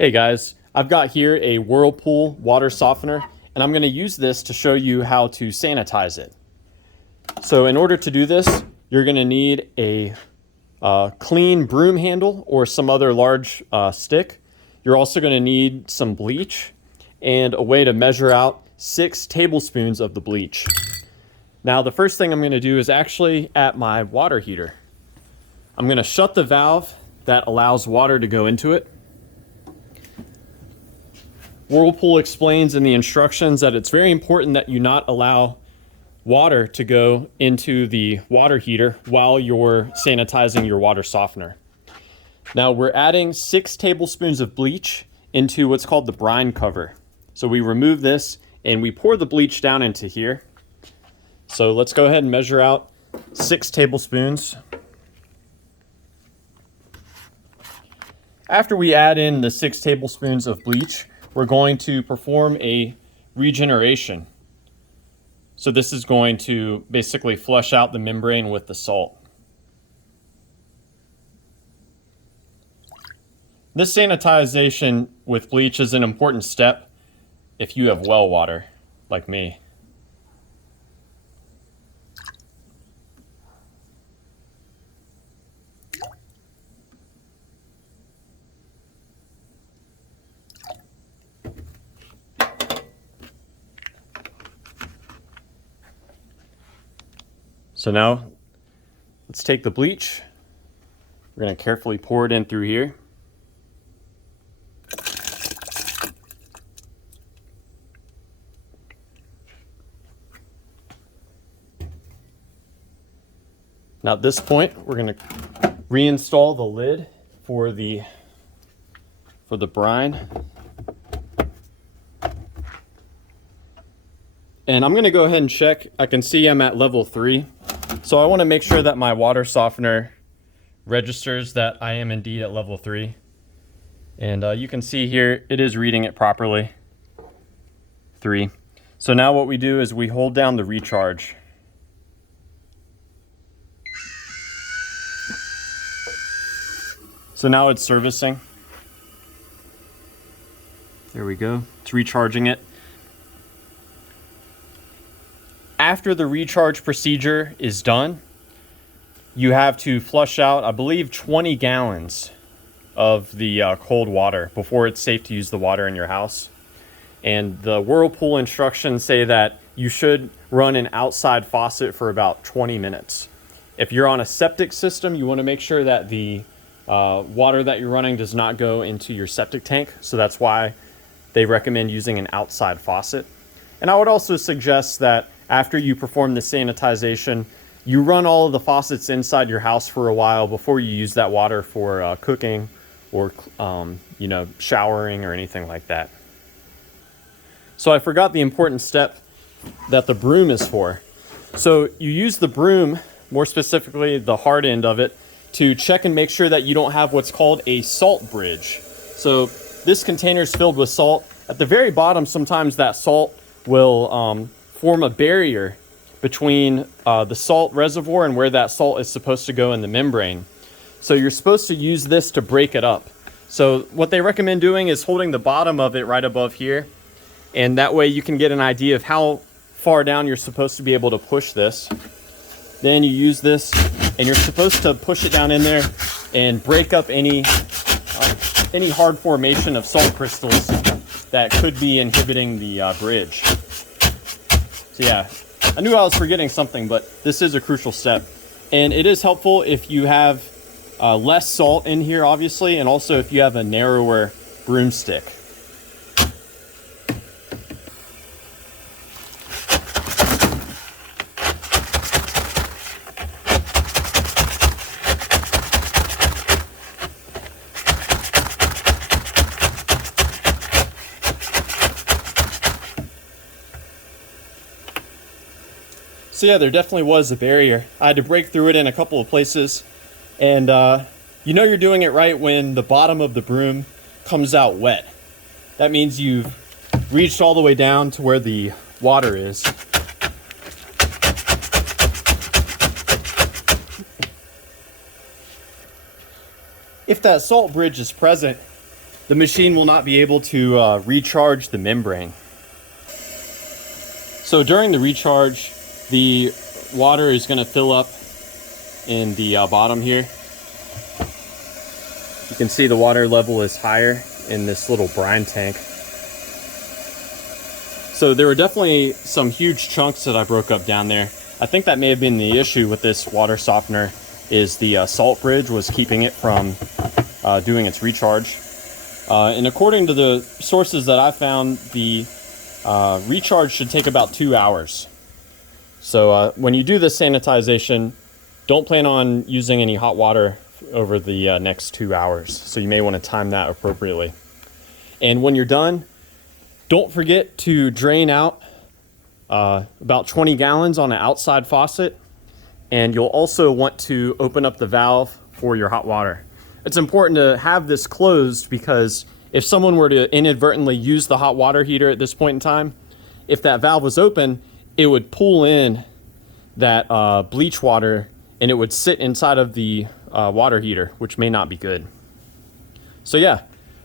Hey guys, I've got here a Whirlpool water softener, and I'm going to use this to show you how to sanitize it. So in order to do this, you're going to need a clean broom handle or some other large stick. You're also going to need some bleach and a way to measure out 6 tablespoons of the bleach. Now the first thing I'm going to do is actually at my water heater. I'm going to shut the valve that allows water to go into it. Whirlpool explains in the instructions that it's very important that you not allow water to go into the water heater while you're sanitizing your water softener. Now we're adding 6 tablespoons of bleach into what's called the brine cover. So we remove this and we pour the bleach down into here. So let's go ahead and measure out 6 tablespoons. After we add in the 6 tablespoons of bleach, we're going to perform a regeneration. So this is going to basically flush out the membrane with the salt. This sanitization with bleach is an important step if you have well water, like me. So now let's take the bleach. We're going to carefully pour it in through here. Now at this point, we're going to reinstall the lid for the brine. And I'm going to go ahead and check. I can see I'm at level 3. So I want to make sure that my water softener registers that I am indeed at level 3. And you can see here, it is reading it properly. 3. So now what we do is we hold down the recharge. So now it's servicing. There we go. It's recharging it. After the recharge procedure is done, you have to flush out, I believe, 20 gallons of the cold water before it's safe to use the water in your house. And the Whirlpool instructions say that you should run an outside faucet for about 20 minutes. If you're on a septic system, you want to make sure that the water that you're running does not go into your septic tank. So that's why they recommend using an outside faucet. And I would also suggest that after you perform the sanitization, you run all of the faucets inside your house for a while before you use that water for cooking or showering or anything like that. So I forgot the important step that the broom is for. So you use the broom, more specifically the hard end of it, to check and make sure that you don't have what's called a salt bridge. So this container is filled with salt. At the very bottom, sometimes that salt will form a barrier between the salt reservoir and where that salt is supposed to go in the membrane. So you're supposed to use this to break it up. So what they recommend doing is holding the bottom of it right above here, and that way you can get an idea of how far down you're supposed to be able to push this. Then you use this and you're supposed to push it down in there and break up any hard formation of salt crystals that could be inhibiting the bridge. So yeah, I knew I was forgetting something, but this is a crucial step. And it is helpful if you have less salt in here, obviously, and also if you have a narrower broomstick. So yeah, there definitely was a barrier. I had to break through it in a couple of places. And you know you're doing it right when the bottom of the broom comes out wet. That means you've reached all the way down to where the water is. If that salt bridge is present, the machine will not be able to recharge the membrane. So during the recharge, the water is going to fill up in the bottom here. You can see the water level is higher in this little brine tank. So there were definitely some huge chunks that I broke up down there. I think that may have been the issue with this water softener, is the salt bridge was keeping it from doing its recharge. And according to the sources that I found, the recharge should take about 2 hours. So when you do this sanitization, don't plan on using any hot water over the next 2 hours. So you may want to time that appropriately. And when you're done, don't forget to drain out about 20 gallons on an outside faucet. And you'll also want to open up the valve for your hot water. It's important to have this closed because if someone were to inadvertently use the hot water heater at this point in time, if that valve was open, it would pull in that bleach water and it would sit inside of the water heater, which may not be good. So yeah,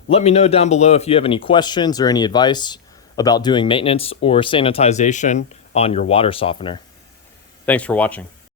let me know down below if you have any questions or any advice about doing maintenance or sanitization on your water softener. Thanks for watching.